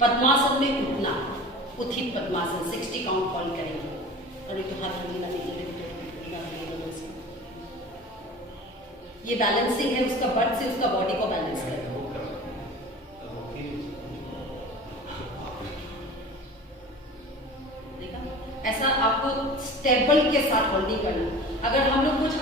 पद्मासन में उठना, उत्थित पद्मासन 60 काउंट होल्ड करेंगे और एक हाथ रंगीला लीजिए। ये बैलेंसिंग है उसका, बट से उसका बॉडी को बैलेंस करना। देखा, ऐसा आपको स्टेबल के साथ होल्डिंग करना। अगर हम लोग कुछ